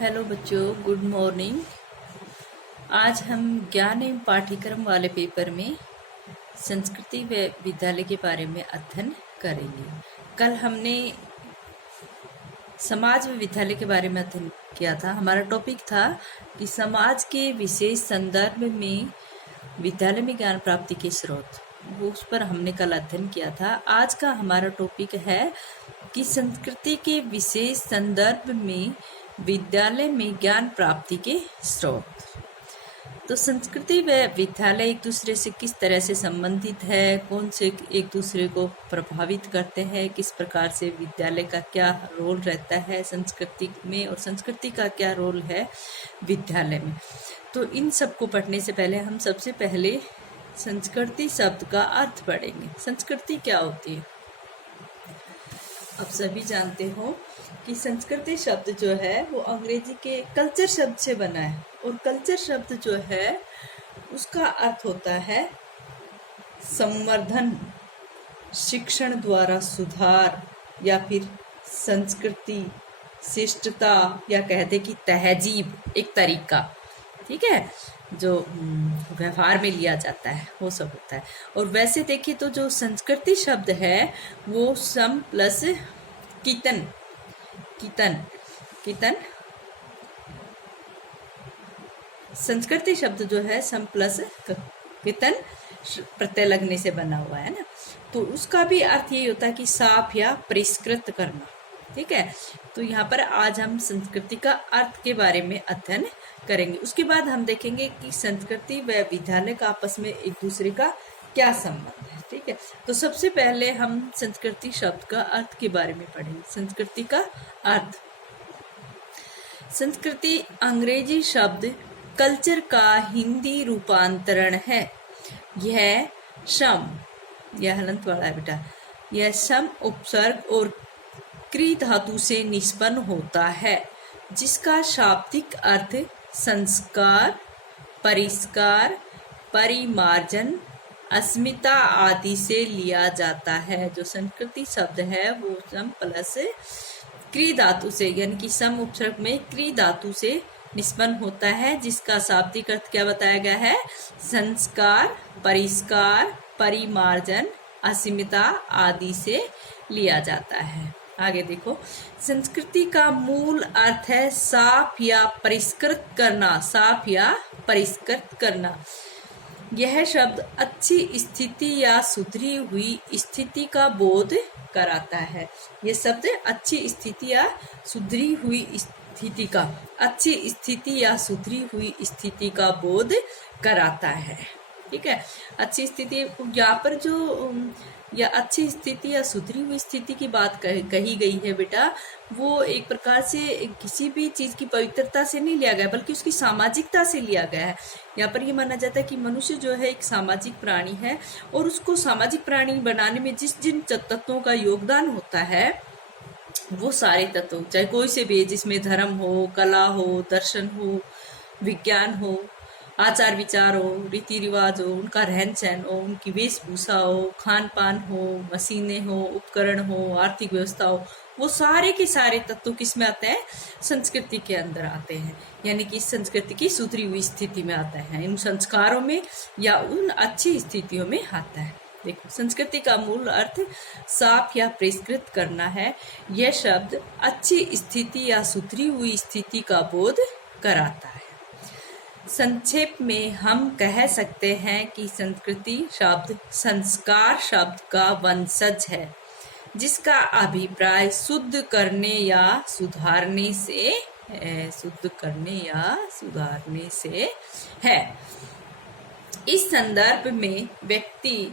Hello बच्चों, good morning. आज हम ज्ञान एवं पाठ्यक्रम वाले पेपर में संस्कृति व विद्यालय के बारे में अध्ययन करेंगे। कल हमने समाज व विद्यालय के बारे में अध्ययन किया था। हमारा टॉपिक था कि समाज के विशेष संदर्भ में विद्यालय में ज्ञान प्राप्ति के स्रोत, वो उस पर हमने कल अध्ययन किया था। आज का हमारा टॉपिक है कि संस्कृति के विशेष संदर्भ में विद्यालय में ज्ञान प्राप्ति के स्रोत। तो संस्कृति व विद्यालय एक दूसरे से किस तरह से संबंधित है, कौन से एक दूसरे को प्रभावित करते हैं, किस प्रकार से विद्यालय का क्या रोल रहता है संस्कृति में और संस्कृति का क्या रोल है विद्यालय में। तो इन सब को पढ़ने से पहले हम सबसे पहले संस्कृति शब्द का अर्थ पढ़ेंगे। संस्कृति क्या होती है? आप सभी जानते हो कि संस्कृति शब्द जो है वो अंग्रेजी के कल्चर शब्द से बना है, और कल्चर शब्द जो है उसका अर्थ होता है संवर्धन, शिक्षण द्वारा सुधार, या फिर संस्कृति, शिष्टता, या कहते कि तहजीब, एक तरीका, ठीक है, जो व्यवहार में लिया जाता है, वो सब होता है। और वैसे देखिए तो जो संस्कृति शब्द है वो सम प्लस कितन संस्कृति शब्द जो है सम प्लस कितन प्रत्यय लगने से बना हुआ है ना, तो उसका भी अर्थ यही होता है कि साफ या परिष्कृत करना, ठीक है। तो यहाँ पर आज हम संस्कृति का अर्थ के बारे में अध्ययन करेंगे। उसके बाद हम देखेंगे कि संस्कृति व विद्यालय का आपस में एक दूसरे का क्या संबंध है, ठीक है। तो सबसे पहले हम संस्कृति शब्द का अर्थ के बारे में पढ़ेंगे। संस्कृति का अर्थ, संस्कृति अंग्रेजी शब्द कल्चर का हिंदी रूपांतरण है। यह शम, यह हलंत वाला है बेटा, यह शम उपसर्ग और क्री धातु से निष्पन्न होता है, जिसका शाब्दिक अर्थ संस्कार, परिष्कार, परिमार्जन, अस्मिता आदि से लिया जाता है। जो संस्कृति शब्द है वो सम प्लस क्री धातु से, यानी कि सम उपसर्ग में क्री धातु से निष्पन्न होता है, जिसका शाब्दिक अर्थ क्या बताया गया है? संस्कार, परिष्कार, परिमार्जन, अस्मिता आदि से लिया जाता है। आगे देखो, संस्कृति का मूल अर्थ है साफ या परिष्कृत करना, साफ या परिष्कृत करना। यह शब्द अच्छी स्थिति या सुधरी हुई स्थिति का बोध कराता है। यह शब्द अच्छी स्थिति या सुधरी हुई स्थिति का, अच्छी स्थिति या सुधरी हुई स्थिति का बोध कराता है, ठीक है। अच्छी स्थिति, यहाँ पर जो या अच्छी स्थिति या सुधरी हुई स्थिति की बात कही गई है बेटा, वो एक प्रकार से किसी भी चीज की पवित्रता से नहीं लिया गया, बल्कि उसकी सामाजिकता से लिया गया है। यहाँ पर ये माना जाता है कि मनुष्य जो है एक सामाजिक प्राणी है, और उसको सामाजिक प्राणी बनाने में जिन तत्वों का योगदान होता है, वो सारे तत्व, चाहे कोई से भी, जिसमें धर्म हो, कला हो, दर्शन हो, विज्ञान हो, आचार विचार हो, रीति रिवाज हो, उनका रहन सहन हो, उनकी वेशभूषा हो, खान पान हो, मशीनें हो, उपकरण हो, आर्थिक व्यवस्था हो, वो सारे के सारे तत्व किस में आते हैं? संस्कृति के अंदर आते हैं, यानी कि संस्कृति की सुधरी हुई स्थिति में आता है, इन संस्कारों में या उन अच्छी स्थितियों में आता है। देखो, संस्कृति का मूल अर्थ साफ या परिष्कृत करना है। यह शब्द अच्छी स्थिति या सुधरी हुई स्थिति का बोध कराता है। संक्षेप में हम कह सकते हैं कि संस्कृति शब्द संस्कार शब्द का वंशज है, जिसका अभिप्राय शुद्ध करने या सुधारने से है, शुद्ध करने या सुधारने से है। इस संदर्भ में व्यक्ति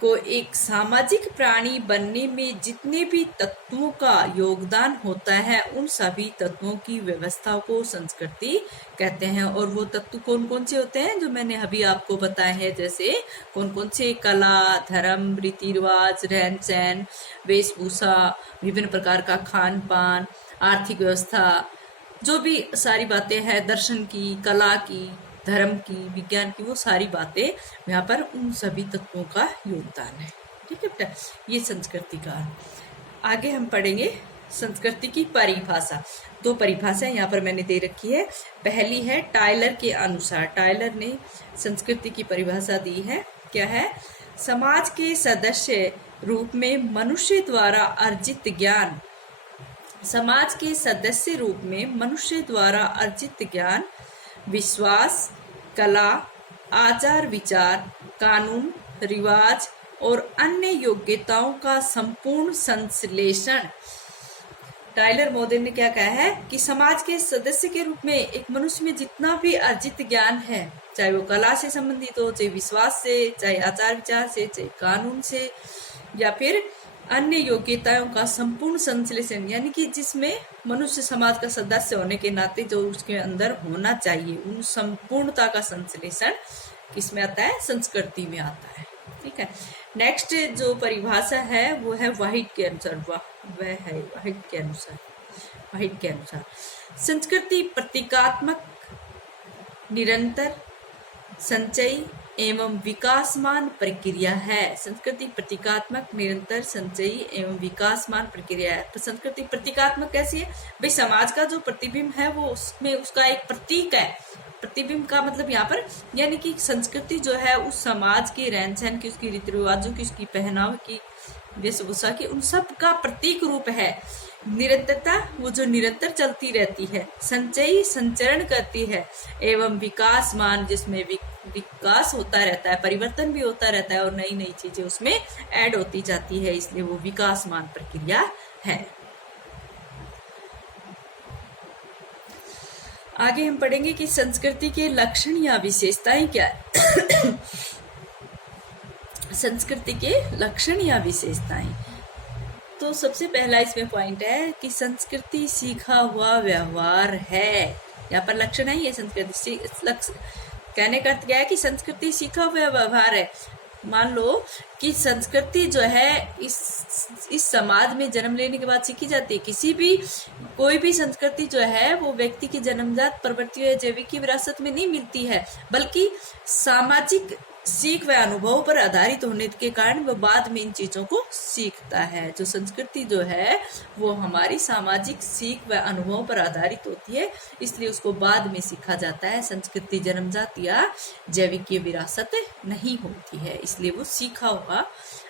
को एक सामाजिक प्राणी बनने में जितने भी तत्वों का योगदान होता है, उन सभी तत्वों की व्यवस्था को संस्कृति कहते हैं। और वो तत्व कौन कौन से होते हैं जो मैंने अभी आपको बताए हैं, जैसे कौन कौन से? कला, धर्म, रीति रिवाज, रहन सहन, वेशभूषा, विभिन्न प्रकार का खान पान, आर्थिक व्यवस्था, जो भी सारी बातें हैं, दर्शन की, कला की, धर्म की, विज्ञान की, वो सारी बातें यहाँ पर उन सभी तत्वों का योगदान है, ठीक है बेटा। ये संस्कृति का। आगे हम पढ़ेंगे संस्कृति की परिभाषा। दो परिभाषा यहाँ पर मैंने दे रखी है। पहली है टायलर के अनुसार, टायलर ने संस्कृति की परिभाषा दी है, क्या है? समाज के सदस्य रूप में मनुष्य द्वारा अर्जित ज्ञान, समाज के सदस्य रूप में मनुष्य द्वारा अर्जित ज्ञान, विश्वास, कला, आचार विचार, कानून, रिवाज और अन्य योग्यताओं का संपूर्ण संश्लेषण। टायलर महोदय ने क्या कहा है कि समाज के सदस्य के रूप में एक मनुष्य में जितना भी अर्जित ज्ञान है, चाहे वो कला से संबंधित हो, चाहे विश्वास से, चाहे आचार विचार से, चाहे कानून से, या फिर अन्य योग्यताओं का संपूर्ण संश्लेषण, यानी कि जिसमें मनुष्य समाज का सदस्य होने के नाते जो उसके अंदर होना चाहिए, उन संपूर्णता का संश्लेषण किसमें आता है? संस्कृति में आता है। ठीक है। नेक्स्ट जो परिभाषा है वो है वाइट के अनुसार, वह है वाइट के अनुसार, वाइट के अनुसार संस्कृति प्रतीकात्मक, निरंतर, संचयी एवं विकासमान प्रक्रिया है। संस्कृति प्रतीकात्मक, निरंतर, संचयी एवं विकासमान प्रक्रिया है। तो संस्कृति प्रतीकात्मक कैसी है? भाई समाज का जो प्रतिबिंब है वो उसमें उसका एक प्रतीक है। प्रतिबिंब का मतलब यहाँ पर यानी कि संस्कृति जो है उस समाज के रहन सहन की, उसकी रीति रिवाजों की, उसकी पहनाव की, वेशभूषा की, उन सब का प्रतीक रूप है। निरंतरता, वो जो निरंतर चलती रहती है। संचयी, संचरण करती है। एवं विकासमान, जिसमें विकास होता रहता है, परिवर्तन भी होता रहता है और नई नई चीजें उसमें ऐड होती जाती है, इसलिए वो विकासमान प्रक्रिया है। आगे हम पढ़ेंगे कि संस्कृति के लक्षण या विशेषताएं क्या है। संस्कृति के लक्षण या विशेषताएं, तो सबसे पहला इसमें पॉइंट है कि संस्कृति सीखा हुआ व्यवहार है। यहाँ पर लक्षण है ये संस्कृति, कहने का क्या है कि संस्कृति सीखा हुआ व्यवहार है। मान लो कि संस्कृति जो है इस समाज में जन्म लेने के बाद सीखी जाती है। किसी भी कोई भी संस्कृति जो है वो व्यक्ति की जन्मजात प्रवृत्तियों या जैविक विरासत में नहीं मिलती है, बल्कि सामाजिक सीख व अनुभव पर आधारित होने के कारण वह बाद में इन चीजों को सीखता है। जो संस्कृति जो है वो हमारी सामाजिक सीख व अनुभव पर आधारित होती है, इसलिए उसको बाद में सीखा जाता है। संस्कृति जन्मजात या जैविक विरासत नहीं होती है, इसलिए वो सीखा हुआ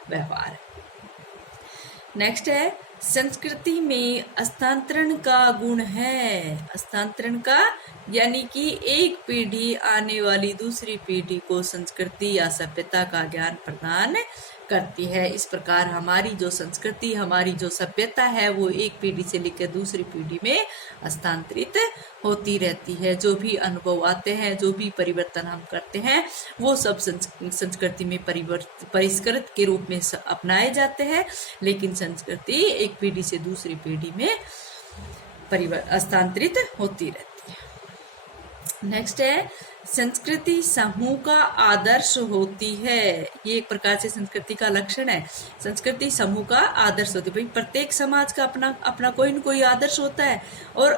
व्यवहार है। नेक्स्ट है संस्कृति में हस्तांतरण का गुण है। हस्तांतरण का यानी कि एक पीढ़ी आने वाली दूसरी पीढ़ी को संस्कृति या सभ्यता का ज्ञान प्रदान करती है। इस प्रकार हमारी जो संस्कृति, हमारी जो सभ्यता है वो एक पीढ़ी से लेकर दूसरी पीढ़ी में हस्तांतरित होती रहती है। जो भी अनुभव आते हैं, जो भी परिवर्तन हम करते हैं, वो सब संस्कृति में परिष्कृत के रूप में अपनाए जाते हैं, लेकिन संस्कृति एक पीढ़ी से दूसरी पीढ़ी में हस्तांतरित होती रहती है। नेक्स्ट है संस्कृति समूह का आदर्श होती है। ये एक प्रकार से संस्कृति का लक्षण है। संस्कृति समूह का आदर्श होती है। भाई प्रत्येक समाज का अपना अपना कोई न कोई आदर्श होता है, और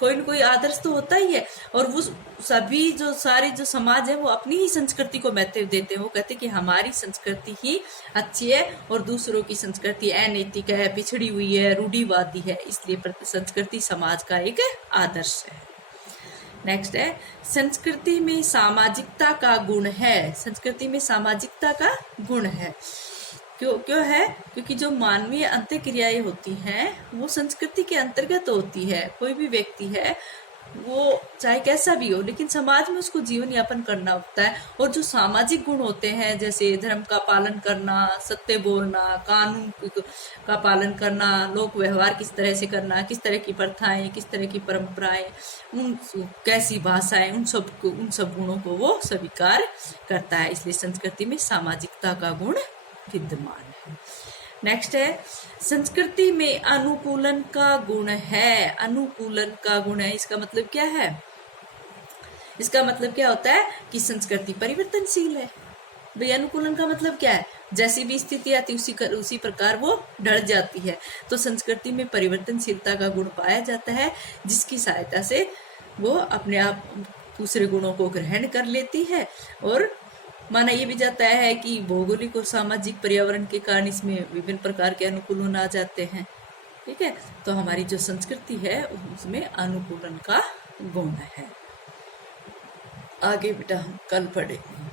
कोई न कोई आदर्श तो होता ही है, और वो सभी जो सारे जो समाज है वो अपनी ही संस्कृति को महत्व देते हैं। वो कहते हैं कि हमारी संस्कृति ही अच्छी है और दूसरों की संस्कृति अनैतिक है, पिछड़ी हुई है, रूढ़िवादी है, इसलिए संस्कृति समाज का एक आदर्श है। नेक्स्ट है संस्कृति में सामाजिकता का गुण है। संस्कृति में सामाजिकता का गुण है। क्यों है? क्योंकि जो मानवीय अंतःक्रियाएं होती हैं वो संस्कृति के अंतर्गत होती है। कोई भी व्यक्ति है वो चाहे कैसा भी हो, लेकिन समाज में उसको जीवन यापन करना होता है। और जो सामाजिक गुण होते हैं, जैसे धर्म का पालन करना, सत्य बोलना, कानून का पालन करना, लोक व्यवहार किस तरह से करना, किस तरह की प्रथाएं, किस तरह की परंपराएं, कैसी भाषाएं, उन सब गुणों को वो स्वीकार करता है। इसलिए संस्कृति में सामाजिकता का गुण विद्यमान है। नेक्स्ट है संस्कृति में अनुकूलन का गुण है। अनुकूलन का गुण है, इसका मतलब क्या है? इसका मतलब क्या होता है कि संस्कृति परिवर्तनशील है। भाई अनुकूलन का मतलब क्या है? जैसी भी स्थिति आती उसी प्रकार वो ढल जाती है। तो संस्कृति में परिवर्तनशीलता का गुण पाया जाता है, जिसकी सहायता से वो अपने आप दूसरे गुणों को ग्रहण कर लेती है। और माना ये भी जाता है कि भौगोलिक और सामाजिक पर्यावरण के कारण इसमें विभिन्न प्रकार के अनुकूलन आ जाते हैं। ठीक है, तो हमारी जो संस्कृति है उसमें अनुकूलन का गुण है। आगे बेटा हम कल पढ़ेंगे।